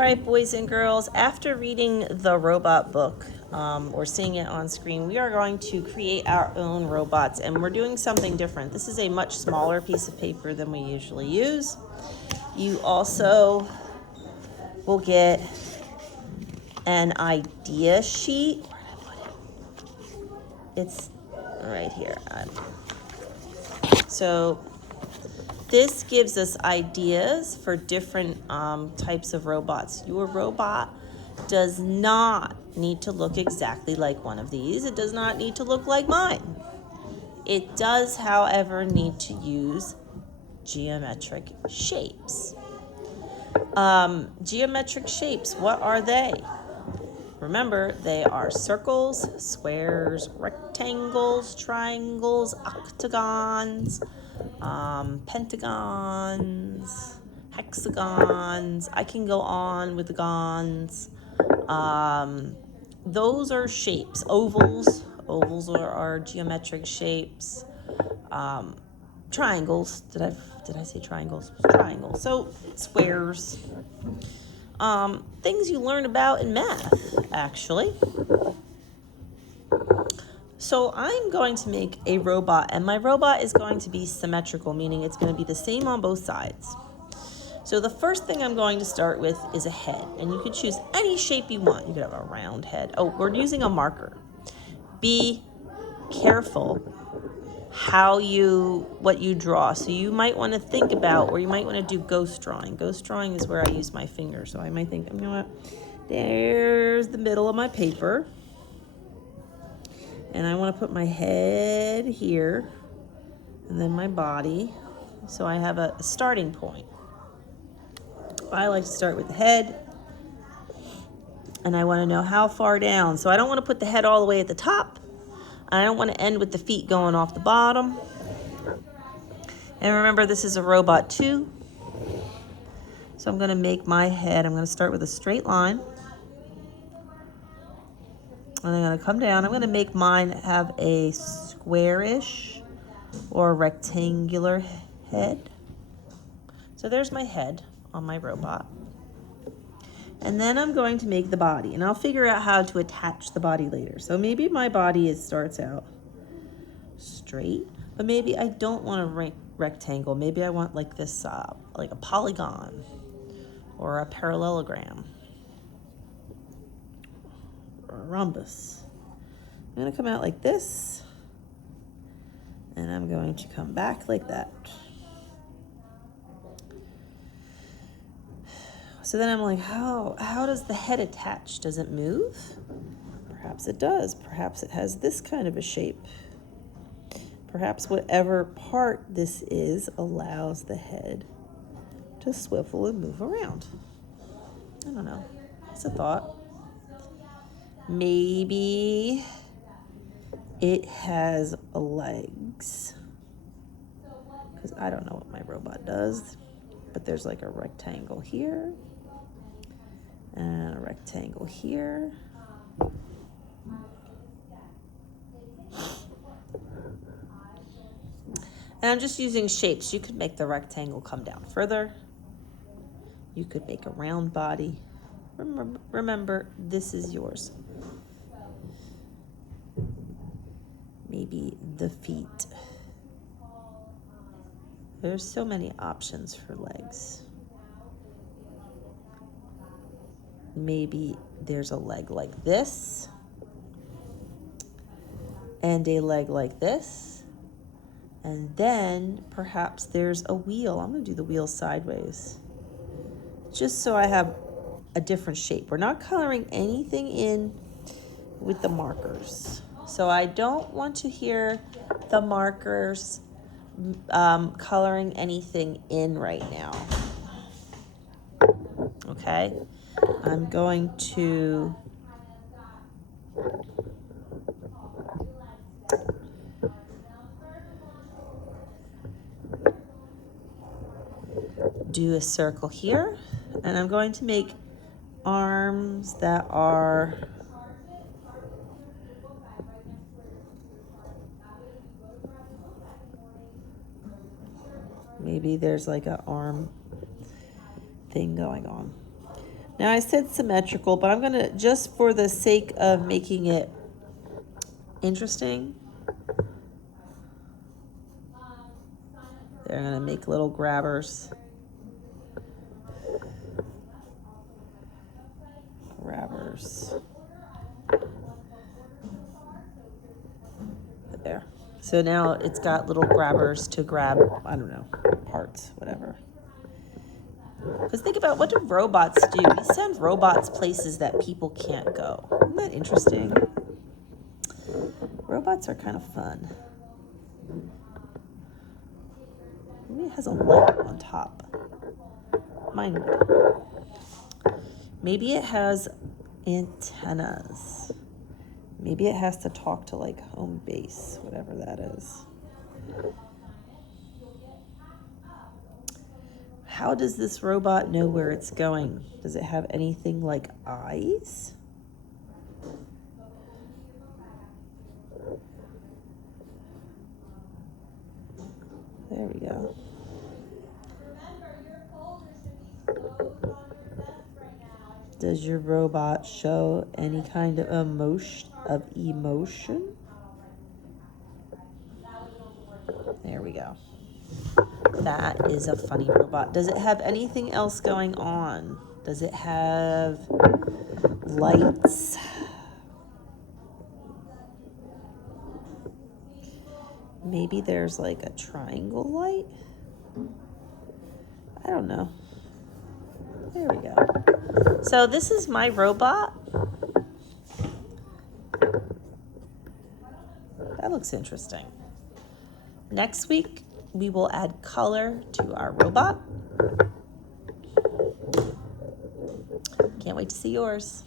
All right, boys and girls, after reading the robot book or seeing it on screen, we are going to create our own robots, and we're doing something different. This is a much smaller piece of paper than we usually use. You also will get an idea sheet. It's right here. So this gives us ideas for different types of robots. Your robot does not need to look exactly like one of these. It does not need to look like mine. It does, however, need to use geometric shapes. Geometric shapes, what are they? Remember, they are circles, squares, rectangles, triangles, octagons, pentagons, hexagons. I can go on with the gons. Those are shapes. Ovals. Ovals are geometric shapes. Triangles. Did I say triangles? Triangles. So squares. Things you learn about in math, actually. So I'm going to make a robot, and my robot is going to be symmetrical, meaning it's going to be the same on both sides. So the first thing I'm going to start with is a head, and you could choose any shape you want. You could have a round head. Oh, we're using a marker. Be careful what you draw. So you might want to think about, or you might want to do ghost drawing. Ghost drawing is where I use my finger. So I might think, you know what? There's the middle of my paper. And I want to put my head here, and then my body. So I have a starting point. I like to start with the head, and I want to know how far down. So I don't want to put the head all the way at the top. I don't want to end with the feet going off the bottom. And remember, this is a robot too. So I'm going to make my head. I'm going to start with a straight line. And I'm going to come down. I'm going to make mine have a squarish or rectangular head. So there's my head on my robot. And then I'm going to make the body, and I'll figure out how to attach the body later. So maybe my body starts out straight, but maybe I don't want a rectangle. Maybe I want like this, like a polygon or a parallelogram or a rhombus. I'm going to come out like this, and I'm going to come back like that. So then I'm like, how does the head attach? Does it move? Perhaps it does. Perhaps it has this kind of a shape. Perhaps whatever part this is allows the head to swivel and move around. I don't know. It's a thought. Maybe it has legs. Because I don't know what my robot does. But there's like a rectangle here. And a rectangle here. And I'm just using shapes. You could make the rectangle come down further. You could make a round body. Remember, this is yours. Maybe the feet. There's so many options for legs. Maybe there's a leg like this, and a leg like this, and then perhaps there's a wheel. I'm going to do the wheel sideways, just so I have a different shape. We're not coloring anything in with the markers, so I don't want to hear the markers coloring anything in right now. Okay, I'm going to do a circle here, and I'm going to make arms that are maybe there's like an arm thing going on. Now I said symmetrical, but I'm gonna, just for the sake of making it interesting, they're gonna make little grabbers. There. So now it's got little grabbers to grab, I don't know, parts, whatever. Because think about, what do robots do? We send robots places that people can't go. Isn't that interesting? Robots are kind of fun. Maybe it has a light on top. Mine would. Maybe it has antennas. Maybe it has to talk to like home base, whatever that is. How does this robot know where it's going? Does it have anything like eyes? There we go. Does your robot show any kind of emotion? There we go. That is a funny robot. Does it have anything else going on? Does it have lights? Maybe there's like a triangle light? I don't know. There we go. So this is my robot. That looks interesting. Next week, we will add color to our robot. Can't wait to see yours.